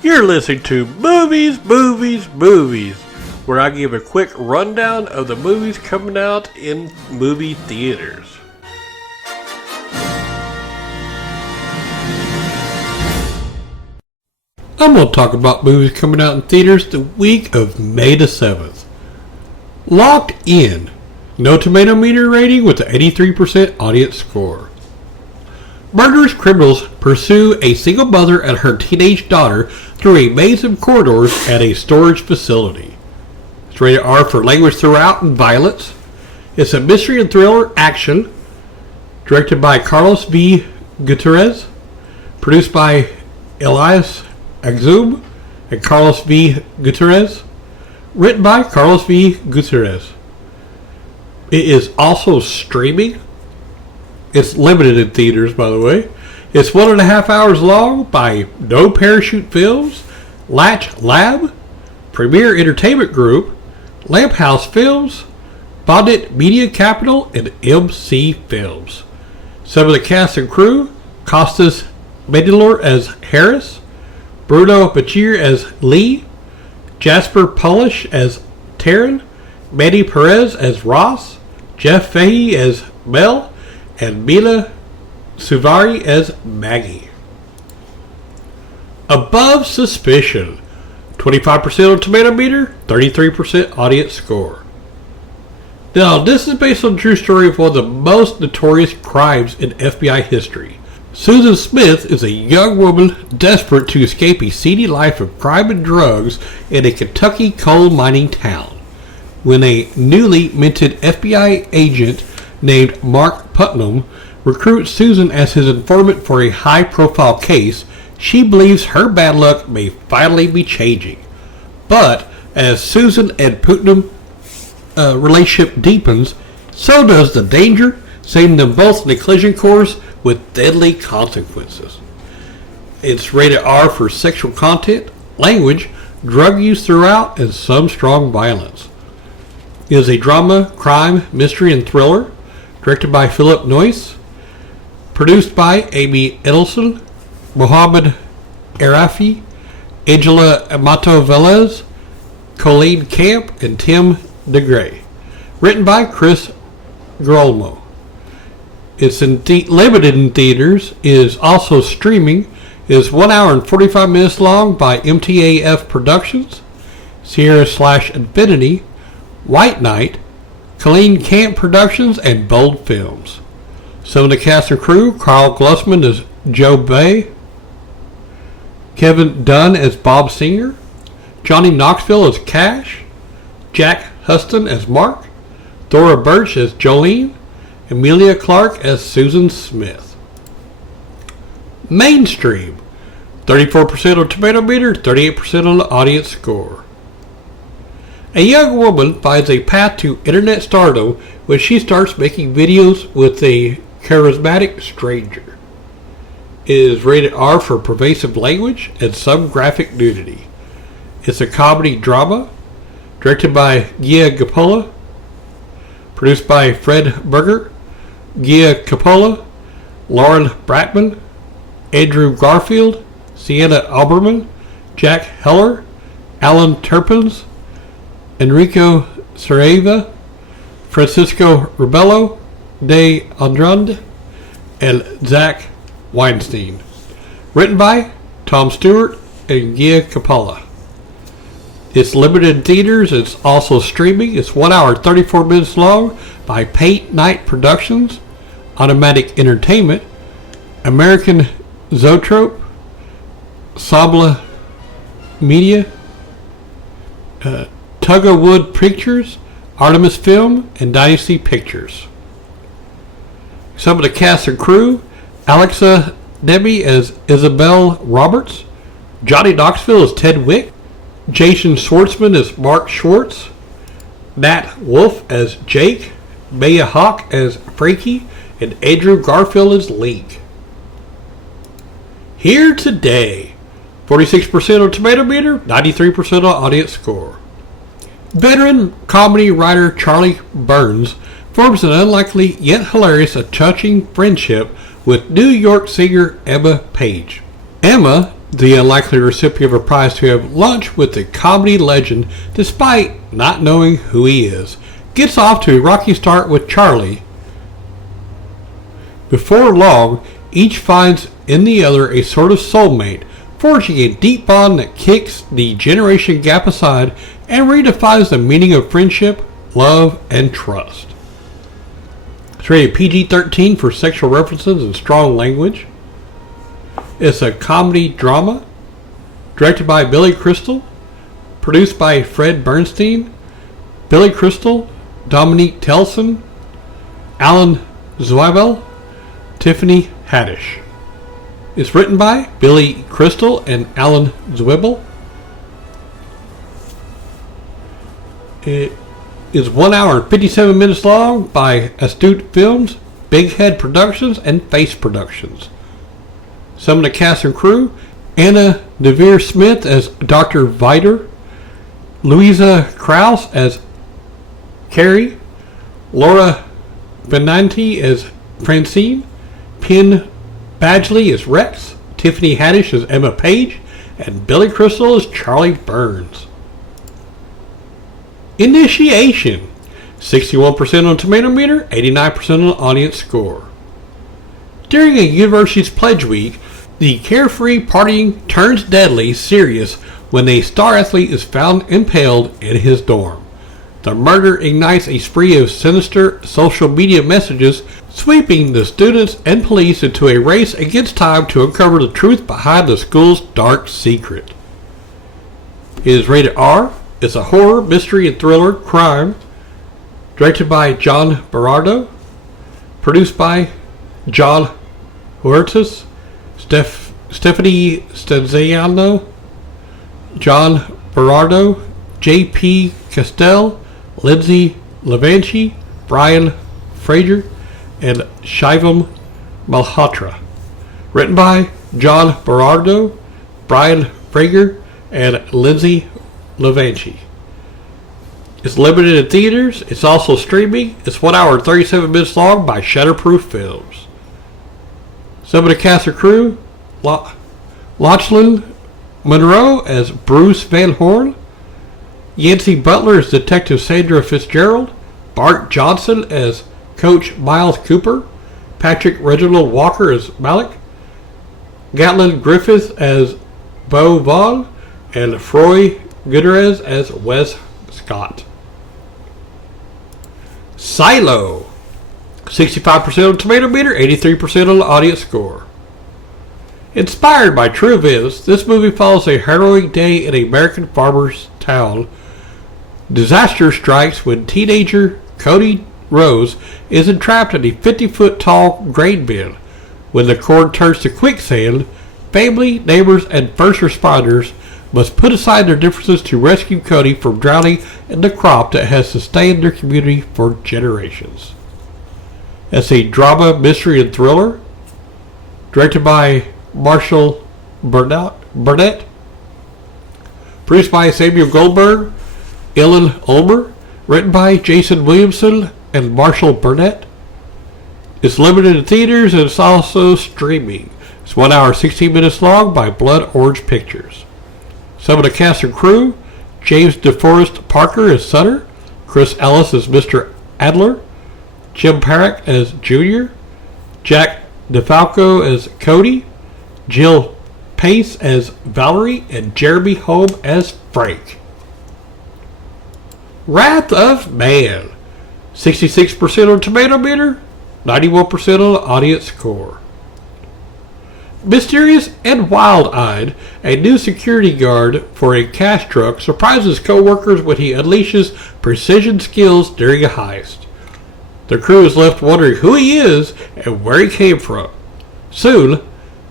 You're listening to Movies, where I give a quick rundown of the movies coming out in movie theaters. I'm going to talk about movies coming out in theaters the week of May the 7th. Locked In. No tomato meter rating with an 83% audience score. Murderous criminals pursue a single mother and her teenage daughter through a maze of corridors at a storage facility. It's rated R for language throughout and violence. It's a mystery and thriller action. Directed by Carlos V. Gutierrez. Produced by Elias Exum and Carlos V. Gutierrez. Written by Carlos V. Gutierrez. It is also streaming. It's limited in theaters, by the way. It's 1.5 hours long by No Parachute Films, Latch Lab, Premier Entertainment Group, Lamp House Films, Bondit Media Capital, and MC Films. Some of the cast and crew: Costas Medilor as Harris, Bruno Bachir as Lee, Jasper Polish as Taryn, Manny Perez as Ross, Jeff Fahey as Mel, and Mila Suvari as Maggie. Above Suspicion. 25% on tomato meter, 33% audience score. Now, this is based on the true story of one of the most notorious crimes in FBI history. Susan Smith is a young woman desperate to escape a seedy life of crime and drugs in a Kentucky coal mining town. When a newly minted FBI agent named Mark Putnam recruits Susan as his informant for a high-profile case, she believes her bad luck may finally be changing. But as Susan and Putnam relationship deepens, so does the danger, sending them both in a collision course with deadly consequences. It's rated R for sexual content, language, drug use throughout, and some strong violence. It is a drama, crime, mystery, and thriller, directed by Philip Noyce, produced by Amy Edelson, Mohammed Arafi, Angela Amato Velez, Colleen Camp, and Tim DeGray. Written by Chris Grolmo. It's limited in theaters, is also streaming, is 1 hour and 45 minutes long by MTAF Productions, Sierra/Infinity, White Knight, Colleen Camp Productions, and Bold Films. Some of the cast and crew: Carl Glusman as Joe Bay, Kevin Dunn as Bob Singer, Johnny Knoxville as Cash, Jack Huston as Mark, Thora Birch as Jolene, Emilia Clarke as Susan Smith. Mainstream. 34% on tomato meter, 38% on the audience score. A young woman finds a path to internet stardom when she starts making videos with a charismatic stranger. It is rated R for pervasive language and some graphic nudity. It's a comedy drama, directed by Gia Coppola, produced by Fred Berger, Gia Coppola, Lauren Bratman, Andrew Garfield, Sienna Alberman, Jack Heller, Alan Turpins, Enrico Saraiva, Francisco Rebello, De Andrade, and Zach Weinstein. Written by Tom Stewart and Gia Coppola. It's limited in theaters. It's also streaming. It's 1 hour 34 minutes long by Paint Night Productions, Automatic Entertainment, American Zoetrope, Sabla Media, Tugga Wood Pictures, Artemis Film, and Dynasty Pictures. Some of the cast and crew: Alexa Debbie as Isabel Roberts, Johnny Knoxville as Ted Wick, Jason Schwartzman as Mark Schwartz, Nat Wolff as Jake, Maya Hawke as Frankie, and Andrew Garfield as Link. Here Today. 46% on tomato meter, 93% on audience score. Veteran comedy writer Charlie Burns forms an unlikely yet hilarious and touching friendship with New York singer Emma Page. Emma the unlikely recipient of a prize to have lunch with the comedy legend despite not knowing who he is, gets off to a rocky start with Charlie. Before long, each finds in the other a sort of soulmate, forging a deep bond that kicks the generation gap aside and redefines the meaning of friendship, love, and trust. It's rated PG-13 for sexual references and strong language. It's a comedy drama, directed by Billy Crystal, produced by Fred Bernstein, Billy Crystal, Dominique Telson, Alan Zweibel, Tiffany Haddish. It's written by Billy Crystal and Alan Zweibel. It is 1 hour and 57 minutes long by Astute Films, Big Head Productions, and Face Productions. Some of the cast and crew: Anna Devere Smith as Dr. Viter, Louisa Krause as Carrie, Laura Benanti as Francine, Penn Badgley as Rex, Tiffany Haddish as Emma Page, and Billy Crystal as Charlie Burns. Initiation: 61% on Tomato Meter, 89% on audience score. During a university's pledge week, the carefree partying turns deadly serious when a star athlete is found impaled in his dorm. The murder ignites a spree of sinister social media messages, sweeping the students and police into a race against time to uncover the truth behind the school's dark secret. It is rated R. It's a horror, mystery, and thriller crime, directed by John Berardo, produced by John Huertas, Stephanie Stanziano, John Berardo, J.P. Castell, Lindsay Levanchi, Brian Fraser, and Shivam Malhotra. Written by John Berardo, Brian Fraser, and Lindsay Levanchi. It's limited in theaters. It's also streaming. It's 1 hour and 37 minutes long by Shutterproof Films. Some of the cast and crew: Lachlan Monroe as Bruce Van Horn, Yancey Butler as Detective Sandra Fitzgerald, Bart Johnson as Coach Miles Cooper, Patrick Reginald Walker as Malik, Gatlin Griffith as Bo Vaughn, and Froy Gutierrez as Wes Scott. Silo: 65% on Tomato Meter, 83% on the audience score. Inspired by true events, this movie follows a harrowing day in an American farmer's town. Disaster strikes when teenager Cody Rose is entrapped in a 50-foot tall grain bin. When the corn turns to quicksand, family, neighbors, and first responders must put aside their differences to rescue Cody from drowning in the crop that has sustained their community for generations. It's a drama, mystery, and thriller, directed by Marshall Burnett, produced by Samuel Goldberg, Ellen Ulmer, written by Jason Williamson and Marshall Burnett. It's limited in theaters and it's also streaming. It's 1 hour 16 minutes long by Blood Orange Pictures. Some of the cast and crew: James DeForest Parker as Sutter, Chris Ellis as Mr. Adler, Jim Parrick as Junior, Jack DeFalco as Cody, Jill Pace as Valerie, and Jeremy Holm as Frank. Wrath of Man: 66% on Tomato Meter, 91% on the audience score. Mysterious and wild-eyed, a new security guard for a cash truck surprises co-workers when he unleashes precision skills during a heist. The crew is left wondering who he is and where he came from. Soon,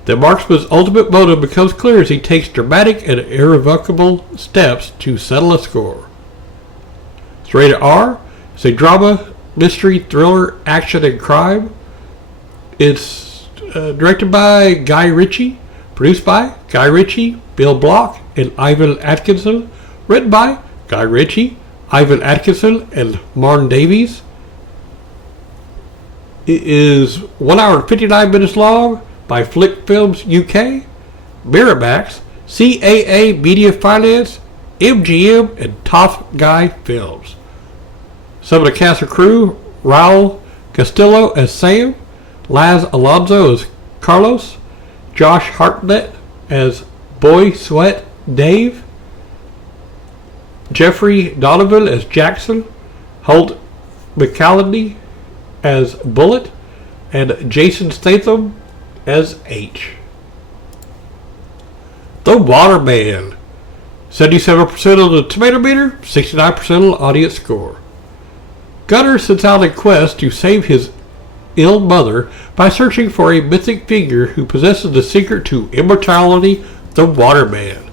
the marksman's ultimate motive becomes clear as he takes dramatic and irrevocable steps to settle a score. It's rated R. It's a drama, mystery, thriller, action, and crime. It's directed by Guy Ritchie, produced by Guy Ritchie, Bill Block, and Ivan Atkinson, written by Guy Ritchie, Ivan Atkinson, and Martin Davies. It is 1 hour and 59 minutes long by Flick Films UK, Miramax, CAA Media Finance, MGM, and Top Guy Films. Some of the cast and crew: Raul Castillo as Sam, Laz Alonso as Carlos, Josh Hartnett as Boy Sweat Dave, Jeffrey Donovan as Jackson, Holt McCallany as Bullet, and Jason Statham as H. The Waterman. 77% on the tomato meter, 69% on the audience score. Gunnar sets out a quest to save his ill mother by searching for a mythic figure who possesses the secret to immortality, the Waterman.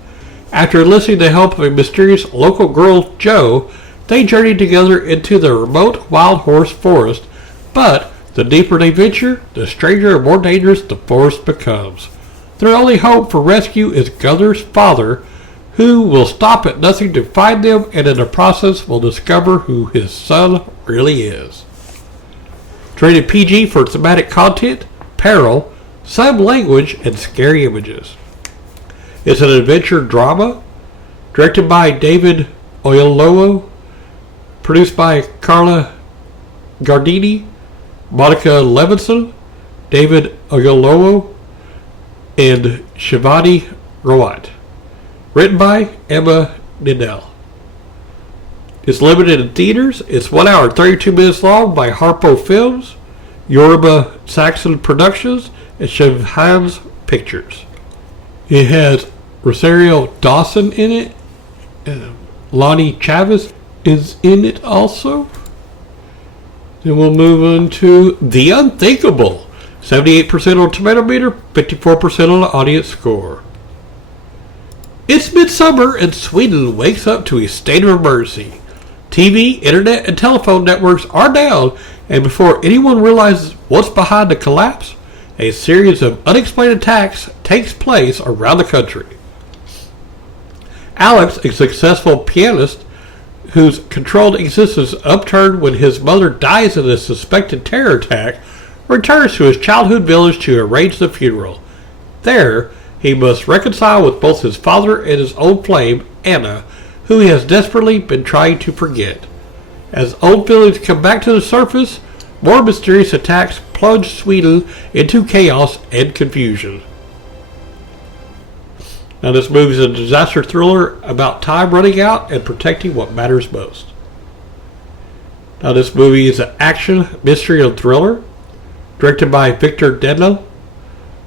After enlisting the help of a mysterious local girl, Jo, they journey together into the remote Wild Horse Forest, but the deeper they venture, the stranger and more dangerous the forest becomes. Their only hope for rescue is Gunnar's father, who will stop at nothing to find them, and in the process will discover who his son really is. It's rated PG for thematic content, peril, some language, and scary images. It's an adventure drama, directed by David Oyelowo, produced by Carla Gardini, Monica Levinson, David Oyelowo, and Shivani Rawat. Written by Emma Nidell. It's limited in theaters. It's 1 hour and 32 minutes long by Harpo Films, Yoruba Saxon Productions, and Shivhans Pictures. It has Rosario Dawson in it. Lonnie Chavez is in it also. Then we'll move on to The Unthinkable. 78% on tomato meter, 54% on the audience score. It's midsummer and Sweden wakes up to a state of emergency. TV, internet, and telephone networks are down, and before anyone realizes what's behind the collapse, a series of unexplained attacks takes place around the country. Alex, a successful pianist whose controlled existence upturned when his mother dies in a suspected terror attack, returns to his childhood village to arrange the funeral. There, he must reconcile with both his father and his old flame, Anna, who he has desperately been trying to forget. As old feelings come back to the surface, more mysterious attacks plunge Sweden into chaos and confusion. Now, this movie is a disaster thriller about time running out and protecting what matters most. Now, this movie is an action, mystery, and thriller, directed by Victor Denlo,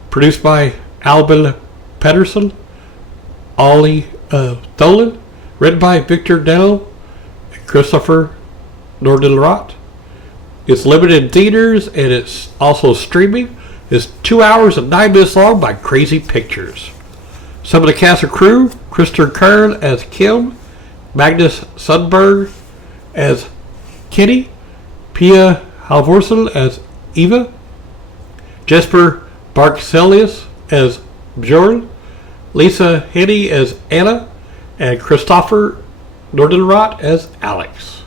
produced by Albin Pedersen, Ollie Tholen, written by Victor Denlo and Christopher Nordenrot. It's limited in theaters and it's also streaming. It's 2 hours and 9 minutes long by Crazy Pictures. Some of the cast and crew: Kristen Kern as Kim, Magnus Sundberg as Kitty, Pia Halvorsen as Eva, Jesper Barkselius as Bjorn, Lisa Henney as Anna, and Christopher Nordenrot as Alex.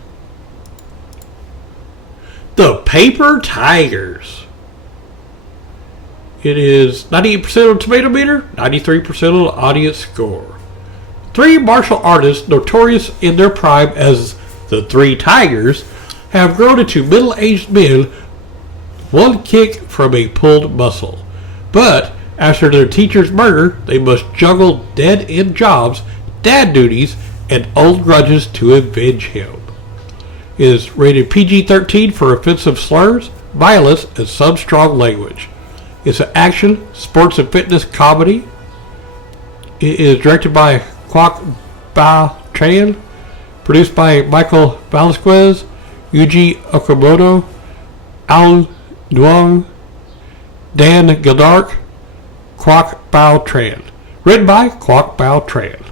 The Paper Tigers. It is 98% on tomato meter, 93% on audience score. Three martial artists notorious in their prime as the Three Tigers have grown into middle-aged men, one kick from a pulled muscle. But after their teacher's murder, they must juggle dead-end jobs, dad duties, and old grudges to avenge him. It is rated PG-13 for offensive slurs, violence, and some strong language. It's an action, sports, and fitness comedy. It is directed by Kwok Bao Tran, produced by Michael Velasquez, Yuji Okamoto, Alan Duong, Dan Godark, Kwok Bao Tran. Written by Kwok Bao Tran.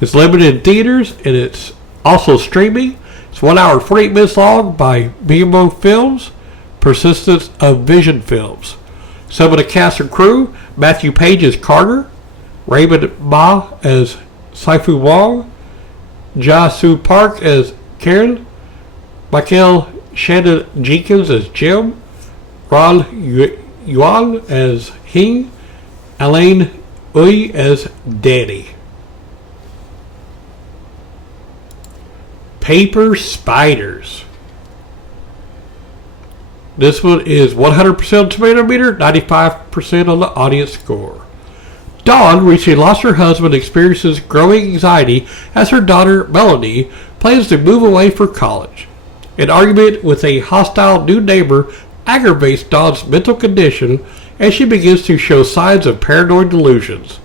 It's limited in theaters and it's also streaming. It's 1 hour and 48 minutes long by BMO Films, Persistence of Vision Films. Some of the cast and crew: Matthew Page as Carter, Raymond Ma as Saifu Wong, Ja Soo Park as Karen, Michael Shannon Jenkins as Jim, Ron Yuan as Hing, Elaine Uy as Danny. Paper Spiders. This one is 100% tomato meter, 95% on the audience score. Dawn recently lost her husband and experiences growing anxiety as her daughter, Melanie, plans to move away for college. An argument with a hostile new neighbor aggravates Dawn's mental condition as she begins to show signs of paranoid delusions.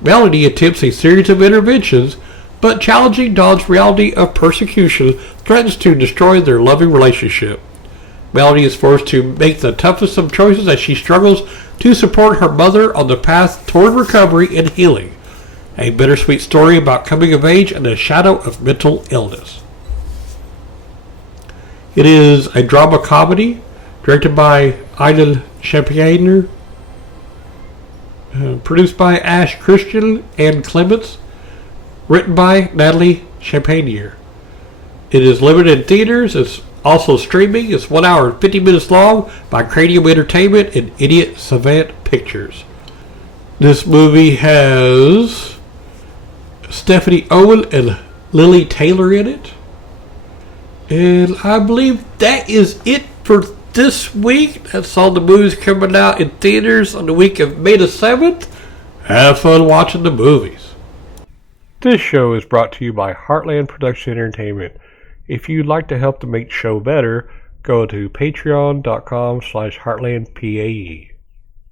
Melanie attempts a series of interventions, but challenging Dawn's reality of persecution threatens to destroy their loving relationship. Melanie is forced to make the toughest of choices as she struggles to support her mother on the path toward recovery and healing. A bittersweet story about coming of age in the shadow of mental illness. It is a drama comedy directed by Aidan Champagne, produced by Ash Christian and Clements, written by Natalie Champagne. It is limited in theaters. It's also streaming. It's 1 hour and 50 minutes long by Cranium Entertainment and Idiot Savant Pictures. This movie has Stephanie Owen and Lily Taylor in it. And I believe that is it for this week. That's all the movies coming out in theaters on the week of May the 7th. Have fun watching the movies. This show is brought to you by Heartland Production Entertainment. If you'd like to help to make the show better, go to patreon.com/heartlandpae.